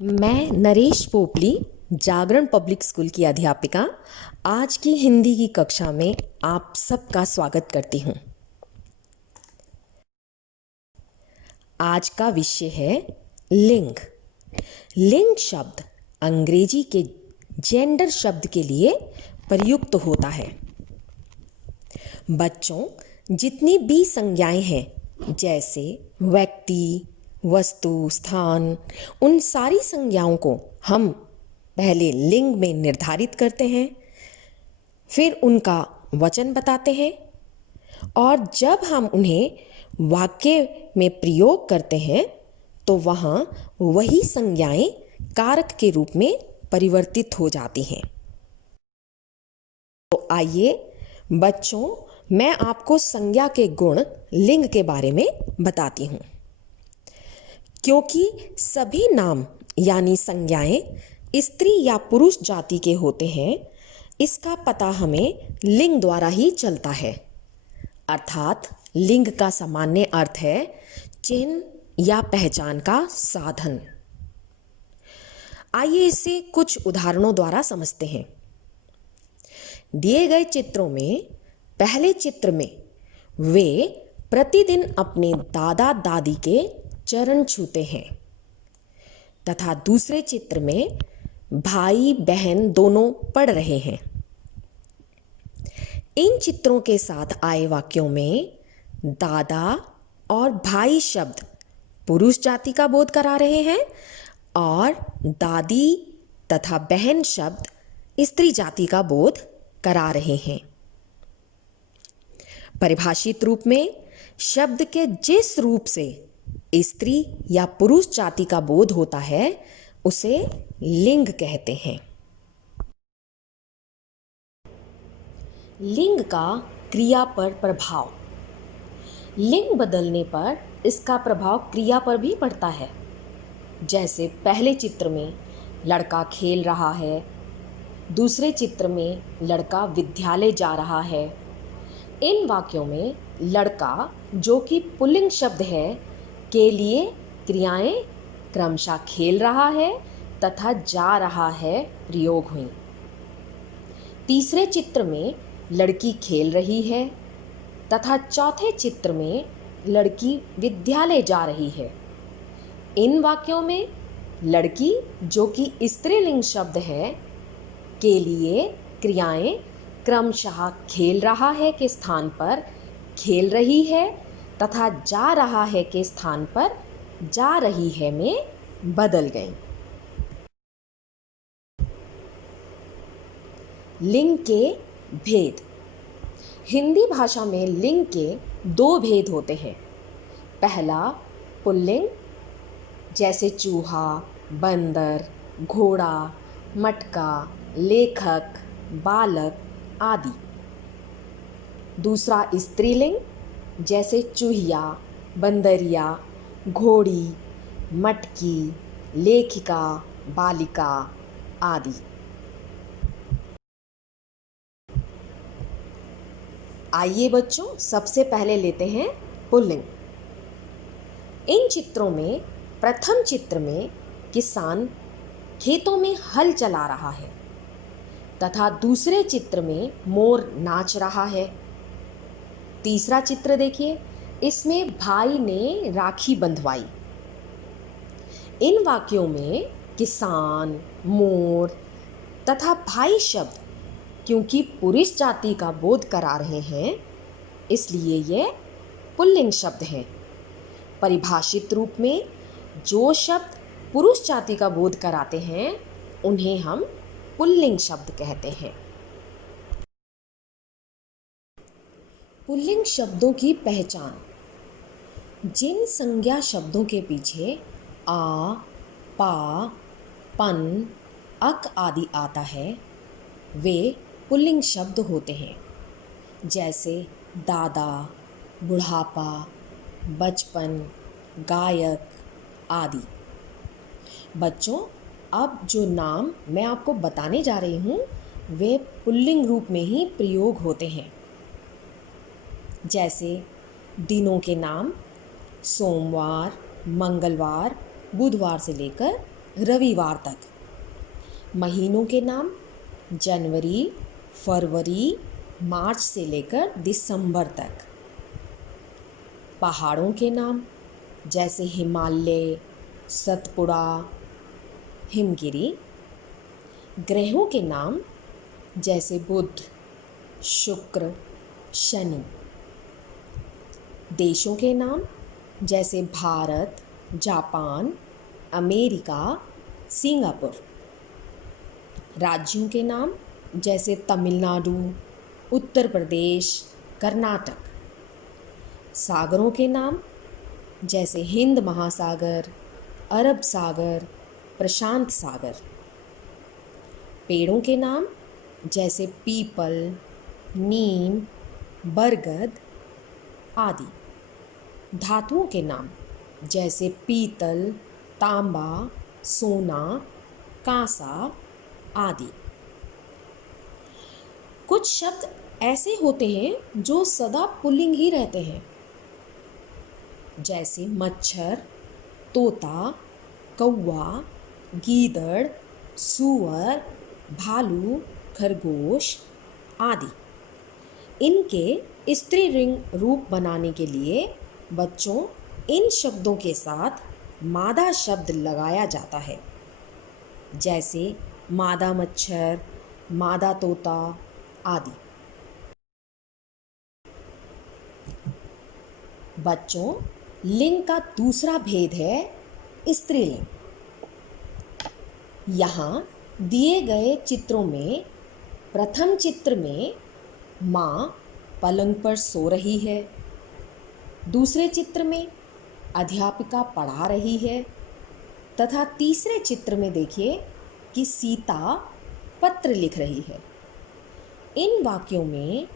मैं नरेश पोपली जागरण public school की अध्यापिका आज की हिंदी की कक्षा में आप सबका स्वागत करती हूँ। आज का विषय है लिंग। लिंग शब्द अंग्रेजी के जेंडर शब्द के लिए प्रयुक्त होता है। बच्चों, जितनी भी संज्ञाएं हैं जैसे व्यक्ति, वस्तु, स्थान, उन सारी संज्ञाओं को हम पहले लिंग में निर्धारित करते हैं, फिर उनका वचन बताते हैं और जब हम उन्हें वाक्य में प्रयोग करते हैं तो वहाँ वही संज्ञाएं कारक के रूप में परिवर्तित हो जाती हैं। तो आइए बच्चों, मैं आपको संज्ञा के गुण लिंग के बारे में बताती हूँ। क्योंकि सभी नाम यानी संज्ञाएं स्त्री या पुरुष जाति के होते हैं, इसका पता हमें लिंग द्वारा ही चलता है। अर्थात लिंग का सामान्य अर्थ है चिन्ह या पहचान का साधन। आइए इसे कुछ उदाहरणों द्वारा समझते हैं। दिए गए चित्रों में पहले चित्र में वे प्रतिदिन अपने दादा दादी के चरण छूते हैं तथा दूसरे चित्र में भाई बहन दोनों पढ़ रहे हैं। इन चित्रों के साथ आए वाक्यों में दादा और भाई शब्द पुरुष जाति का बोध करा रहे हैं और दादी तथा बहन शब्द स्त्री जाति का बोध करा रहे हैं। परिभाषित रूप में शब्द के जिस रूप से स्त्री या पुरुष जाति का बोध होता है उसे लिंग कहते हैं। लिंग का क्रिया पर प्रभाव। लिंग बदलने पर इसका प्रभाव क्रिया पर भी पड़ता है। जैसे पहले चित्र में लड़का खेल रहा है, दूसरे चित्र में लड़का विद्यालय जा रहा है। इन वाक्यों में लड़का, जो कि पुल्लिंग शब्द है, के लिए क्रियाएं क्रमशः खेल रहा है तथा जा रहा है प्रयोग हुई। तीसरे चित्र में लड़की खेल रही है तथा चौथे चित्र में लड़की विद्यालय जा रही है। इन वाक्यों में लड़की, जो कि स्त्रीलिंग शब्द है, के लिए क्रियाएं क्रमशः खेल रहा है के स्थान पर खेल रही है तथा जा रहा है के स्थान पर जा रही है में बदल गई। लिंग के भेद। हिंदी भाषा में लिंग के दो भेद होते हैं। पहला पुल्लिंग, जैसे चूहा, बंदर, घोड़ा, मटका, लेखक, बालक आदि। दूसरा स्त्रीलिंग, जैसे चूहिया, बंदरिया, घोड़ी, मटकी, लेखिका, बालिका आदि। आइए बच्चों, सबसे पहले लेते हैं पुल्लिंग। इन चित्रों में प्रथम चित्र में किसान खेतों में हल चला रहा है तथा दूसरे चित्र में मोर नाच रहा है। तीसरा चित्र देखिए, इसमें भाई ने राखी बंधवाई। इन वाक्यों में किसान, मोर तथा भाई शब्द क्योंकि पुरुष जाति का बोध करा रहे हैं, इसलिए ये पुल्लिंग शब्द हैं। परिभाषित रूप में जो शब्द पुरुष जाति का बोध कराते हैं उन्हें हम पुल्लिंग शब्द कहते हैं। पुल्लिंग शब्दों की पहचान। जिन संज्ञा शब्दों के पीछे आ, पा, पन, अक आदि आता है वे पुल्लिंग शब्द होते हैं। जैसे दादा, बुढ़ापा, बचपन, गायक आदि। बच्चों, अब जो नाम मैं आपको बताने जा रही हूँ वे पुल्लिंग रूप में ही प्रयोग होते हैं। जैसे दिनों के नाम सोमवार, मंगलवार, बुधवार से लेकर रविवार तक। महीनों के नाम जनवरी, फरवरी, मार्च से लेकर दिसंबर तक। पहाड़ों के नाम जैसे हिमालय, सतपुड़ा, हिमगिरी। ग्रहों के नाम जैसे बुध, शुक्र, शनि। देशों के नाम जैसे भारत, जापान, अमेरिका, सिंगापुर। राज्यों के नाम जैसे तमिलनाडु, उत्तर प्रदेश, कर्नाटक। सागरों के नाम जैसे हिंद महासागर, अरब सागर, प्रशांत सागर। पेड़ों के नाम जैसे पीपल, नीम, बरगद आदि। धातुओं के नाम जैसे पीतल, तांबा, सोना, कांसा आदि। कुछ शब्द ऐसे होते हैं जो सदा पुल्लिंग ही रहते हैं, जैसे मच्छर, तोता, कौवा, गीदड़, सूअर, भालू, खरगोश आदि। इनके स्त्रीलिंग रूप बनाने के लिए बच्चों इन शब्दों के साथ मादा शब्द लगाया जाता है, जैसे मादा मच्छर, मादा तोता आदि। बच्चों, लिंग का दूसरा भेद है स्त्रीलिंग। यहाँ दिए गए चित्रों में प्रथम चित्र में माँ पलंग पर सो रही है। दूसरे चित्र में अध्यापिका पढ़ा रही है तथा तीसरे चित्र में देखिए कि सीता पत्र लिख रही है। इन वाक्यों में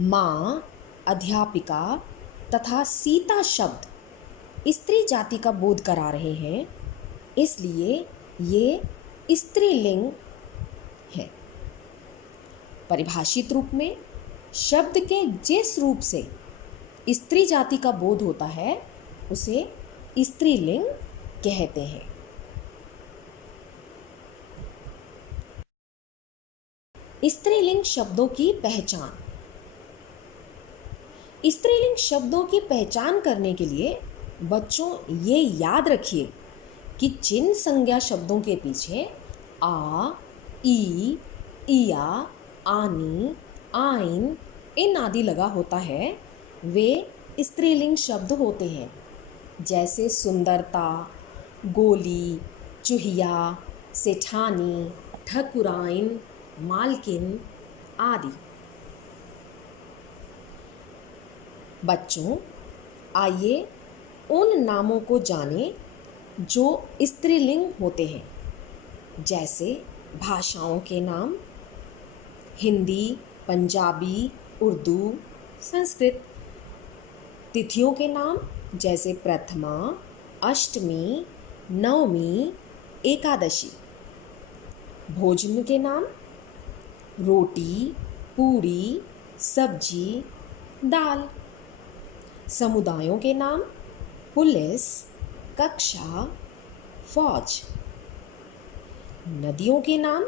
माँ, अध्यापिका तथा सीता शब्द स्त्री जाति का बोध करा रहे हैं, इसलिए ये स्त्रीलिंग है। परिभाषित रूप में शब्द के जिस रूप से स्त्री जाति का बोध होता है उसे स्त्रीलिंग कहते हैं। स्त्रीलिंग शब्दों की पहचान। स्त्रीलिंग शब्दों की पहचान करने के लिए बच्चों ये याद रखिए कि जिन संज्ञा शब्दों के पीछे आ, ई, इया, आनी, आइन, इन आदि लगा होता है वे स्त्रीलिंग शब्द होते हैं, जैसे सुंदरता, गोली, चूहिया, सेठानी, ठकुराइन, मालकिन आदि। बच्चों, आइए उन नामों को जानें जो स्त्रीलिंग होते हैं, जैसे भाषाओं के नाम हिंदी, पंजाबी, उर्दू, संस्कृत। तिथियों के नाम जैसे प्रथमा, अष्टमी, नवमी, एकादशी। भोजन के नाम रोटी, पूड़ी, सब्जी, दाल। समुदायों के नाम पुलिस, कक्षा, फौज। नदियों के नाम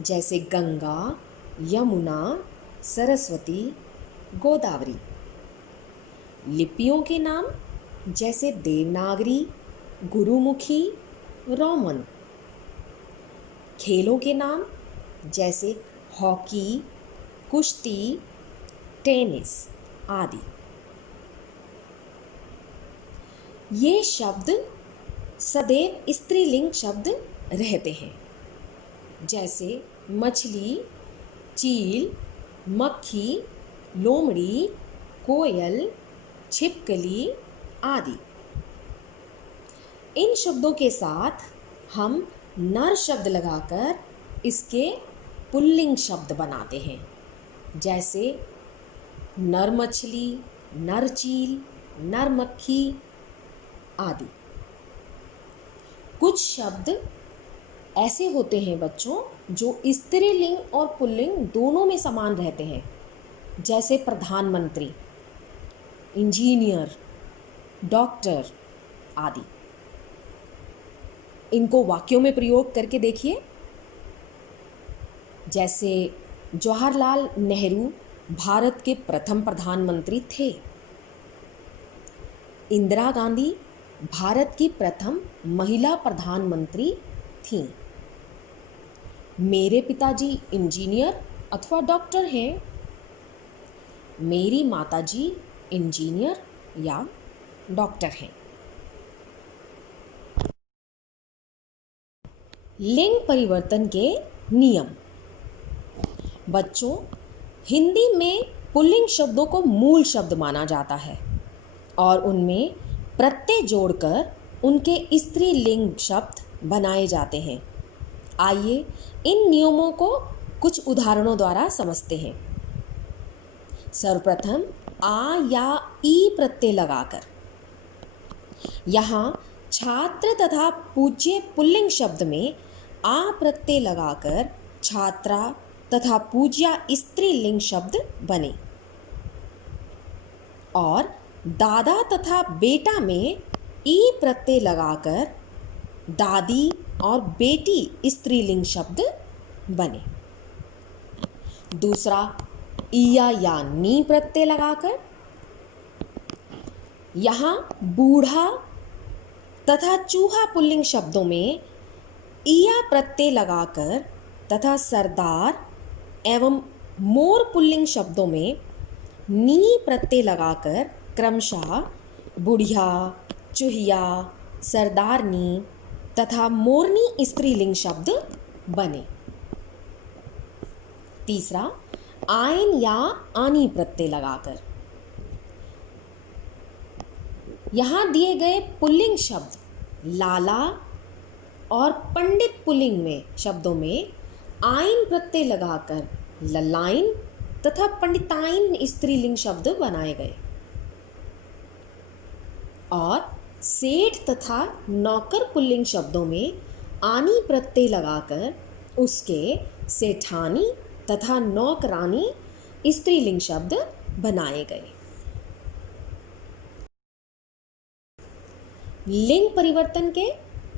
जैसे गंगा, यमुना, सरस्वती, गोदावरी। लिपियों के नाम जैसे देवनागरी, गुरुमुखी, रोमन। खेलों के नाम जैसे हॉकी, कुश्ती, टेनिस आदि। ये शब्द सदैव स्त्रीलिंग शब्द रहते हैं, जैसे मछली, चील, मक्खी, लोमड़ी, कोयल, छिपकली आदि। इन शब्दों के साथ हम नर शब्द लगाकर इसके पुल्लिंग शब्द बनाते हैं, जैसे नर मछली, नर चील, नर मक्खी आदि। कुछ शब्द ऐसे होते हैं बच्चों जो स्त्रीलिंग और पुल्लिंग दोनों में समान रहते हैं, जैसे प्रधानमंत्री, इंजीनियर, डॉक्टर आदि। इनको वाक्यों में प्रयोग करके देखिए। जैसे जवाहरलाल नेहरू भारत के प्रथम प्रधानमंत्री थे। इंदिरा गांधी भारत की प्रथम महिला प्रधानमंत्री थीं। मेरे पिताजी इंजीनियर अथवा डॉक्टर हैं। मेरी माताजी इंजीनियर या डॉक्टर हैं। लिंग परिवर्तन के नियम। बच्चों, हिंदी में पुल्लिंग शब्दों को मूल शब्द माना जाता है और उनमें प्रत्यय जोड़कर उनके स्त्रीलिंग शब्द बनाए जाते हैं। आइए इन नियमों को कुछ उदाहरणों द्वारा समझते हैं। सर्वप्रथम आ या ई प्रत्यय लगाकर। यहाँ छात्र तथा पूज्य पुल्लिंग शब्द में आ प्रत्यय लगाकर छात्रा तथा पूज्या स्त्रीलिंग शब्द बने। और दादा तथा बेटा में ई प्रत्यय लगाकर दादी और बेटी स्त्रीलिंग शब्द बने। दूसरा, इया या नी प्रत्यय लगाकर यहाँ बूढ़ा तथा चूहा पुल्लिंग शब्दों में इया प्रत्यय लगाकर तथा सरदार एवं मोर पुल्लिंग शब्दों में नी प्रत्यय लगाकर क्रमशः बुढ़िया, चूहिया, सरदारनी तथा मोरनी स्त्रीलिंग शब्द बने। तीसरा, आयन या आनी प्रत्यय लगाकर यहाँ दिए गए पुल्लिंग शब्द लाला और पंडित पुल्लिंग में शब्दों में आयन प्रत्यय लगाकर ललायन तथा पंडिताइन स्त्रीलिंग शब्द बनाए गए। और सेठ तथा नौकर पुल्लिंग शब्दों में आनी प्रत्यय लगाकर उसके सेठानी तथा नौकरानी स्त्रीलिंग शब्द बनाए गए। लिंग परिवर्तन के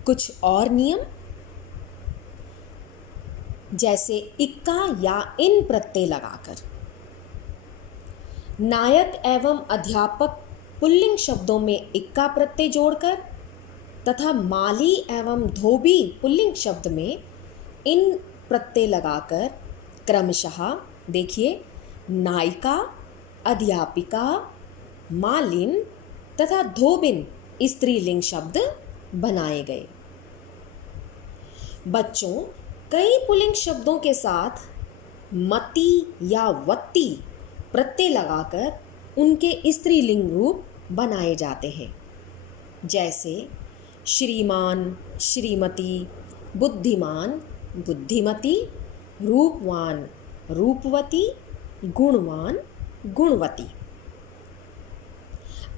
कुछ और नियम, जैसे इक्का या इन प्रत्यय लगाकर नायक एवं अध्यापक पुल्लिंग शब्दों में इक्का प्रत्यय जोड़कर तथा माली एवं धोबी पुल्लिंग शब्द में इन प्रत्यय लगाकर क्रमशः देखिए नायिका, अध्यापिका, मालिन तथा धोबिन स्त्रीलिंग शब्द बनाए गए। बच्चों, कई पुल्लिंग शब्दों के साथ मति या वत्ती प्रत्यय लगाकर उनके स्त्रीलिंग रूप बनाए जाते हैं। जैसे श्रीमान, श्रीमती, बुद्धिमान, बुद्धिमती, रूपवान, रूपवती, गुणवान, गुणवती।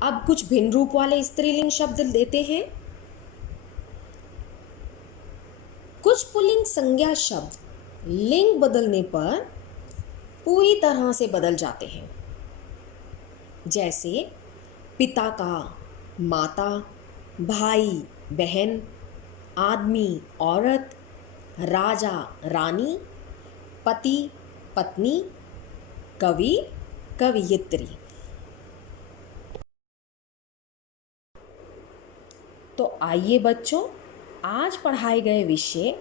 अब कुछ भिन्न रूप वाले स्त्रीलिंग शब्द लेते हैं। कुछ पुल्लिंग संज्ञा शब्द लिंग बदलने पर पूरी तरह से बदल जाते हैं। जैसे पिता का माता, भाई बहन, आदमी औरत, राजा रानी, पति पत्नी, कवि कवयित्री। तो आइए बच्चों, आज पढ़ाए गए विषय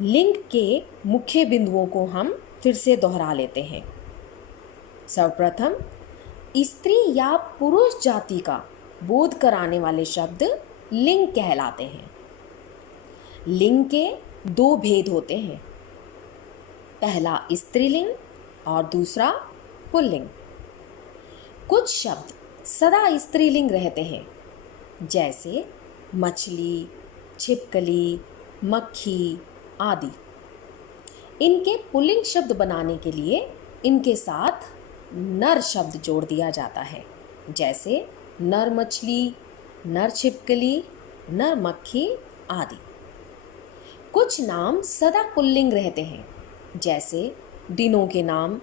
लिंग के मुख्य बिंदुओं को हम फिर से दोहरा लेते हैं। सर्वप्रथम, स्त्री या पुरुष जाति का बोध कराने वाले शब्द लिंग कहलाते हैं। लिंग के दो भेद होते हैं, पहला स्त्रीलिंग और दूसरा पुल्लिंग। कुछ शब्द सदा स्त्रीलिंग रहते हैं, जैसे मछली, छिपकली, मक्खी आदि। इनके पुल्लिंग शब्द बनाने के लिए इनके साथ नर शब्द जोड़ दिया जाता है, जैसे नर मछली, नर छिपकली, नर मक्खी आदि। कुछ नाम सदा पुल्लिंग रहते हैं, जैसे दिनों के नाम,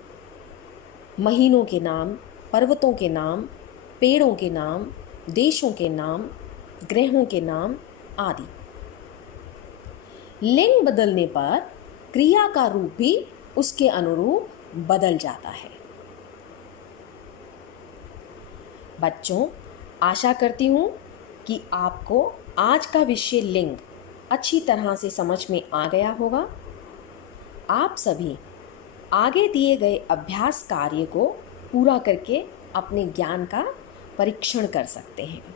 महीनों के नाम, पर्वतों के नाम, पेड़ों के नाम, देशों के नाम, ग्रहों के नाम आदि। लिंग बदलने पर क्रिया का रूप भी उसके अनुरूप बदल जाता है। बच्चों, आशा करती हूँ कि आपको आज का विषय लिंग अच्छी तरह से समझ में आ गया होगा। आप सभी आगे दिए गए अभ्यास कार्य को पूरा करके अपने ज्ञान का परीक्षण कर सकते हैं।